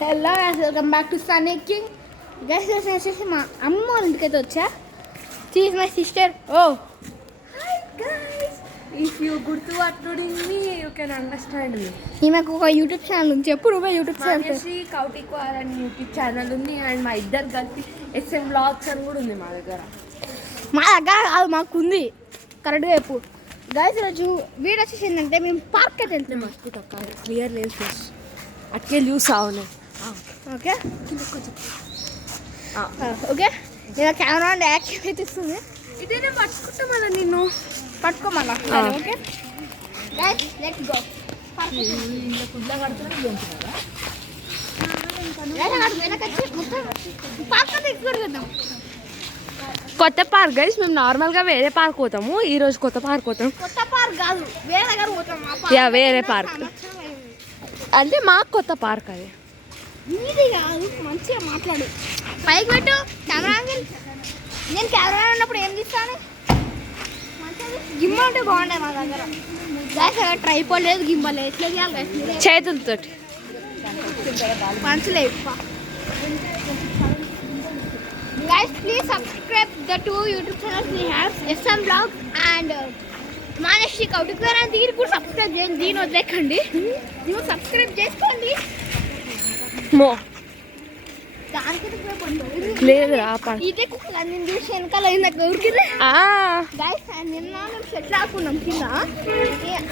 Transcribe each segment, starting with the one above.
Hello guys, welcome back to Sunny king. Guys వచ్చేసి మా అమ్మ వాళ్ళ ఇంటికైతే వచ్చా. She is my sister. Oh hi guys, if you గుర్తుపట్టడింగ్ me you can understand me. ఈమెకు ఒక యూట్యూబ్ ఛానల్ ఉంది. చెప్పు నువ్వే యూట్యూబ్ ఛానల్. శ్రీ కౌటిక్వార్ అని యూట్యూబ్ ఛానల్ ఉంది అండ్ మా ఇద్దరు కలిపి SM Vlogs అని కూడా ఉంది మా దగ్గర. మా దగ్గర కాదు, మాకు ఉంది. కరెక్ట్గా చెప్పు గైస్. ఈరోజు వీడియో వచ్చేసి ఏంటంటే మేము పార్క్ అయితే వెళ్తున్నాం. మస్తు తక్కువ క్లియర్ లేదు ఫేస్ అట్లే చూసావు. ఓకే ఓకే, నేను కెమెరా అండ్ యాక్షన్ అయితే ఇస్తుంది. ఇదేనే పట్టుకుంటా మళ్ళీ నిన్ను పట్టుకోమన్నా. Okay guys, let's go. కొత్త పార్క్ గైస్. మేము నార్మల్గా వేరే పార్క్ పోతాము, ఈరోజు కొత్త పార్క్ పోతాం. కొత్త పార్క్ కాదు, వేరే దగ్గర పోతాం. యా, వేరే పార్క్ అంటే మాకు కొత్త పార్క్ అది. ఇది కాదు, మంచిగా మాట్లాడు. పైకి పెట్టు కెమెరా యాంగిల్. నేను కెమెరా ఉన్నప్పుడు ఏం తీస్తాను? గిమ్మల్ ఉంటే బాగుంటాయి మా దగ్గర. గైస్ అక్కడ ట్రైపాడ్ లేదు, గిమ్మల్ లేదు. ఎట్లా చేయాలి guys? చేతులతోటి మంచిలేదు. Guys, please subscribe the two YouTube channels we have, SM Vlogs and Manashri Kautikwaar. And దీనికి కూడా సబ్స్క్రైబ్ చేయండి, దీని వదిలేకండి. నువ్వు సబ్స్క్రైబ్ చేసుకోండి. మో దానికి లేదు ఇదే కుక్క నేను చూసి వెనకాల నాకు ఊరికిదే. గైస్ నిన్న మేము సెట్ రాకున్నాం కింద.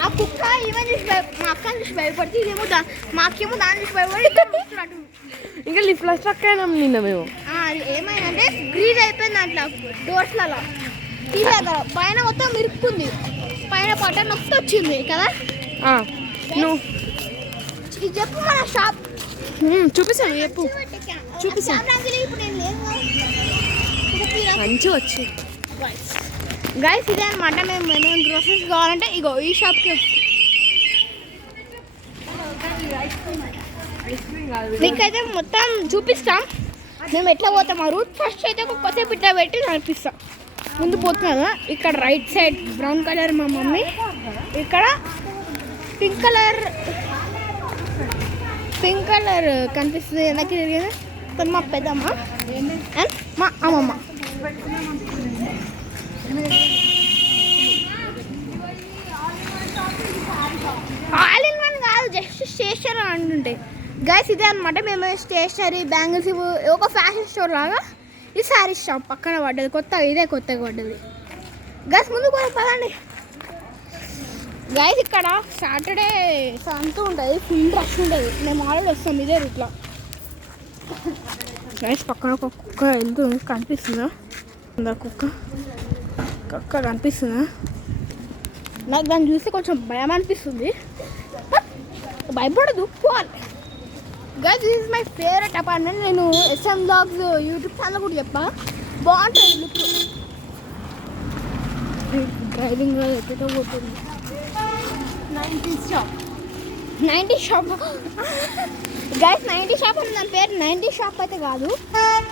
ఆ కుక్క ఈవెన్ చూసి మా అక్కని చూసి భయపడితే ఇదేమో మాకేమో దాన్ని చూసి భయపడి ఇంకా లిఫ్ట్లో స్ట్రక్ అయినాం నిన్న మేము. ఏమైందంటే గ్రీజ్ అయిపోయింది దాంట్లో డోర్స్లలో. తీసేదా పైన మొత్తం ఇరుక్కుంది, పైన బటన్ నొక్కి వచ్చింది కదా. నువ్వు ఇది చెప్పు మన షాప్ చూపిస్తాను, చెప్పు చూపిస్తాను. మంచిగా వచ్చి గైస్ ఇదే అనమాట. మేము ఏమైనా గ్రోసరీస్ కావాలంటే ఇగో ఈ షాప్కి మీకైతే మొత్తం చూపిస్తాం. మేము ఎట్లా పోతాం ఆ రూట్. ఫస్ట్ అయితే ఒక కొత్త పిట్ట పెట్టి నడిపిస్తాం. ముందు పోతున్నాను. ఇక్కడ రైట్ సైడ్ బ్రౌన్ కలర్ మా మమ్మీ, ఇక్కడ పింక్ కలర్ కనిపిస్తుంది. నాకు తిరిగింది మా పెద్దమ్మ అండ్ మా అమ్మమ్మ. ఆల్ ఇన్ వన్ కాదు, జస్ట్ స్టేషనరీ అంటుంటాయి. గైస్ ఇదే అనమాట. మేము స్టేషనరీ, బ్యాంగిల్స్, ఒక ఫ్యాషన్ స్టోర్ లాగా. ఈ శారీ షాప్ పక్కన పడ్డది కొత్తగా, ఇదే కొత్తగా పడ్డది. గైస్ ముందు పదండి. గైస్ ఇక్కడ సాటర్డే సంత ఉంటుంది, ఫుల్ రష్ ఉంటుంది. మేము ఆల్రెడీ వస్తాం ఇదే రూట్లో. గైస్ పక్కన ఒక కుక్క వెళ్తుంది, కనిపిస్తుందా? కుక్క కనిపిస్తుందా? నాకు దాన్ని చూస్తే కొంచెం భయం అనిపిస్తుంది. భయపడదు, పోవాలి. Guys this is my favourite apartment. నేను SM Vlogs యూట్యూబ్ ఛానల్ కూడా చెప్పా, బాగుంటుంది లుక్. డ్రైవింగ్ ఎక్కడితో పోతుంది. 90 షాప్ గైస్, 90 షాప్ ఉంది దాని పేరు. 90 షాప్ అయితే కాదు,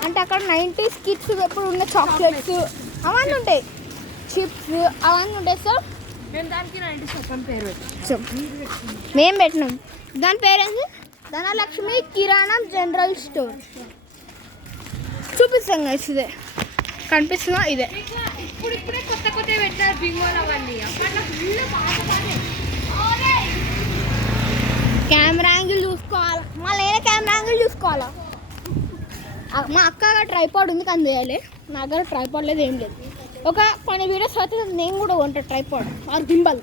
అంటే అక్కడ 90s కిడ్స్ ఎప్పుడు ఉన్న చాక్లెట్స్ అవన్నీ ఉంటాయి, చిప్స్ అవన్నీ ఉంటాయి. సో మేము దానికి 90 షాప్ అని పేరు పెట్టాం. మేము పెట్టినాం. దాని పేరేంటి? ధనలక్ష్మి కిరాణా జనరల్ స్టోర్. చూపిస్తాం గైస్, ఇదే కనిపిస్తుందా? ఇదే ఇప్పుడే కొత్త పెట్టారు బింగోలు అవన్నీ. కెమెరా యాంగిల్ చూసుకోవాలా, మళ్ళీ కెమెరా యాంగిల్ చూసుకోవాలా. మా అక్క ట్రైపాడ్ ఉంది కానీ చేయాలి. నా దగ్గర ట్రైపాడ్ లేదు, ఏం లేదు. ఒక కొన్ని వీడియోస్ అయితే నేను కూడా కొంటా ట్రైపాడ్ ఆర్ గింబల్.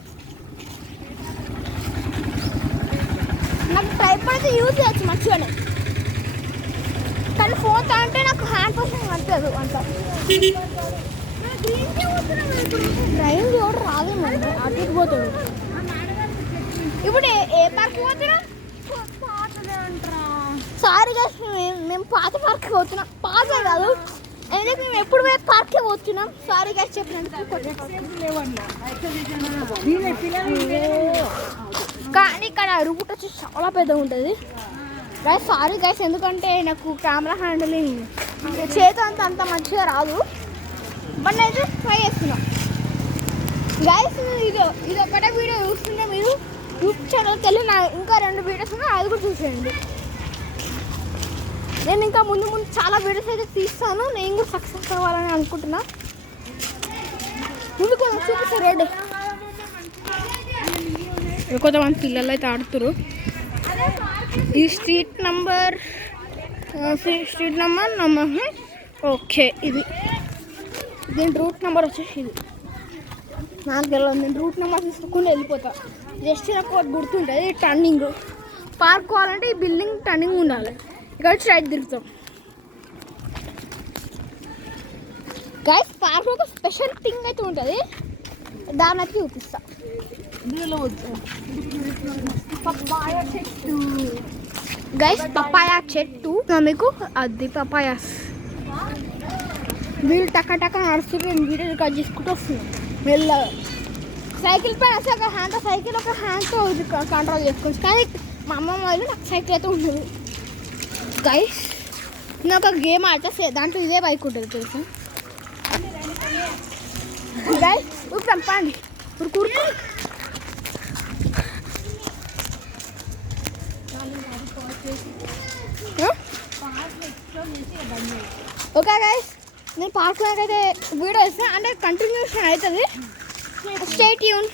నాకు ట్రైపాడ్ అయితే యూజ్ చేయొచ్చు మంచిగానే, కానీ ఫోన్ అంటే నాకు హ్యాండ్ పర్సన్ కనిపించదు అంత. డ్రైవింగ్ కూడా రాదేమో, అటు ఇటు పోతాడు. ఇప్పుడు ఏ పార్క్ పోతున్నాం? సారీ గైస్, మేము పాత పార్క్ పోతున్నాం. పాత కాదు, ఎందుకు మేము ఎప్పుడు పోయే పార్కే పోతున్నాం. సారీ గైస్ చెప్పినందుకు. కానీ ఇక్కడ రూట్ వచ్చి చాలా పెద్దగా ఉంటుంది గైస్. సారీ గైస్, ఎందుకంటే నాకు కెమెరా హ్యాండిలింగ్ చేతి అంత మంచిగా రాదు, బట్ నేనైతే ట్రై చేస్తున్నాను గైస్. ఇది ఒకటే వీడియో చూస్తుంటే మీరు యూట్యూబ్ ఛానల్కి వెళ్ళి ఇంకా 2 వీడియోస్ ఉన్నాయి, అది కూడా చూసేయండి. నేను ఇంకా ముందు ముందు చాలా వీడియోస్ అయితే తీస్తాను. నేను కూడా సక్సెస్ అవ్వాలని అనుకుంటున్నా. ముందు కొంచెం చూపిస్తారు రోడ్డు. కొంతమంది పిల్లలు అయితే ఆడుతున్నారు. ఈ స్ట్రీట్ నెంబర్ ఓకే. ఇది దీని రూట్ నెంబర్ వచ్చేసి ఇది. నాకు తెలియదు. నేను రూట్ నెంబర్ తీసుకుని వెళ్ళిపోతా. జస్ట్ నాకు ఒకటి గుర్తుంటుంది, టర్నింగ్. పార్క్ కావాలంటే ఈ బిల్డింగ్ టర్నింగ్ ఉండాలి. ఇక్కడ స్ట్రైట్ తిరుగుతాం. గైస్ పార్క్ ఒక స్పెషల్ థింగ్ అయితే ఉంటుంది, దాన్ని అయితే చూపిస్తా. గైస్ పపాయ చెట్టు మీకు అది పపాయాస్. వీళ్ళు టక్క టక్క నడుస్తుంటే వీడియో రికార్డ్ చేసుకుంటూ వస్తున్నాం మెల్లగా. సైకిల్ పైన వస్తే ఒక హ్యాండ్తో సైకిల్ ఒక హ్యాండ్తో కంట్రోల్ చేసుకోవచ్చు. కానీ మా అమ్మమ్మ వాళ్ళు నాకు సైకిల్ అయితే ఉంటుంది. గైస్ నేను ఒక గేమ్ ఆడితే దాంట్లో ఇదే బైక్ ఉంటుంది తెలుసు. గైస్ ఇప్పుడు పంపండి, ఇప్పుడు కూర్చో. ఓకే గైస్, నేను పార్క్ అయితే వీడియో ఇస్తాను, అంటే కంటిన్యూషన్ అవుతుంది. Stay tune.